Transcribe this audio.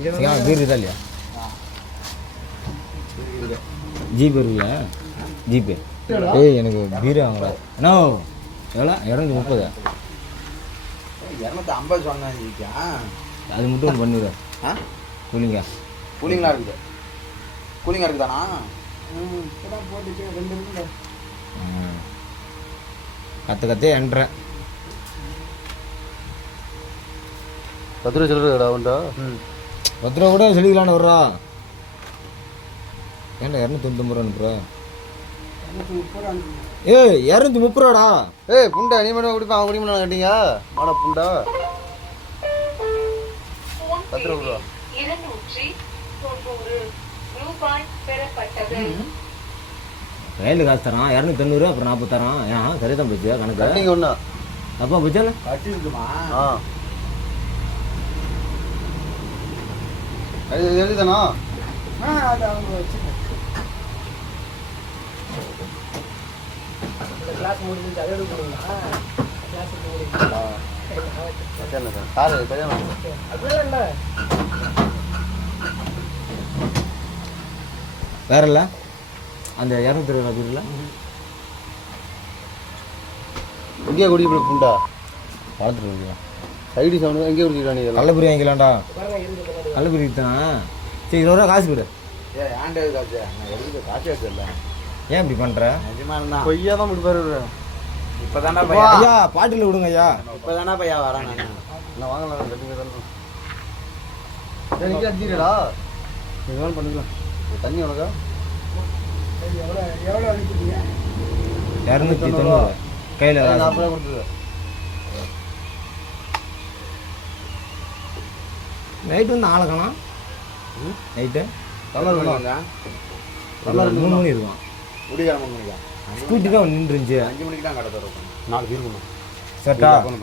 Beer இருக்கா இல்லையா? GPay இருக்குல்ல? ஜிபே. ஏய் எனக்கு பீர் வாங்கல அண்ணா எவ்வளோ? இரநூத்தி முப்பது? இரநூத்தி ஐம்பது சொன்னாங்க அது மட்டும் பண்ணிவிடு ஆ? கூலிங்க? கூலிங்லாம் இருக்குது. கூலிங்காக இருக்குதாண்ணா கற்று கற்றே என்றேன் பத்து ரூபா சில்லறா உண்டா பத்து ரூபா கூட சொல்லிக்கலான்னு வர்றா. ஏன்டா இரநூத்தி தொண்ணூத்தொம்பது ரூபா அனுப்புறா? ஏய் இரநூத்தி முப்பது ரூபாடா. ஏய் புண்டா நீ மட்டும் குடிப்பா அவன் குடிப்பா கேட்டீங்க? ஆடா புண்டா. பத்து ரூபா கையில் காசு தரான் இரநூத்தி தொண்ணூறு அப்புறம் நாற்பது தரான். ஏன் சரி தான் போச்சு கணக்கு. ஒன்றா தப்பா போச்சால கட்டி இருக்குமா ஆ அது இது எழுதிதானா கல்யாணம் சார் காரு கல்யாணம் வேற இல்லை? அந்த இரநூத்தி இருபது பேர்ல எங்கேயே குடிக்க புண்டா? வளர்த்துட்டு சைடு சவுண்டு எங்கேயே குடிக்கிறா நீ இதெல்லாம். கள்ளபுரி வாங்கிக்கலாம்டா. கள்ளபுரி வித்தானா சரி இருபது ரூபா காசு கொடு. ஏ இது காசு. நான் எழுதி காசு வச்சிடல ஏன் இப்படி பண்ணுற நிஜமா இருந்தா பொய்யா தான் முடிப்பாரு இப்பதானே பையா ஐயா பாட்டில் விடுங்க ஐயா. இப்பதானே பையா வரேன் நான். நான் வாங்கலாம் கட்டிங்க தரணும் ஏய் நீங்க அடிச்சிடா. நீ வேணும் பண்ணிக்கலாம். தண்ணி உனக்கா? இரநூத்தி தொண்ணூறு. கையில் நாற்பது ரூபா நைட்டு வந்து ஆளை காணோம் நைட்டு கலர் ஒரு மூணு மணி இருக்கும். முடிக்கிற மூணு மணிக்கா? ஸ்கூட்டி தான் நின்றுச்சு. அஞ்சு மணிக்கு தான் கடை திறக்கும். நாலு பேர் சட்டா போகணும்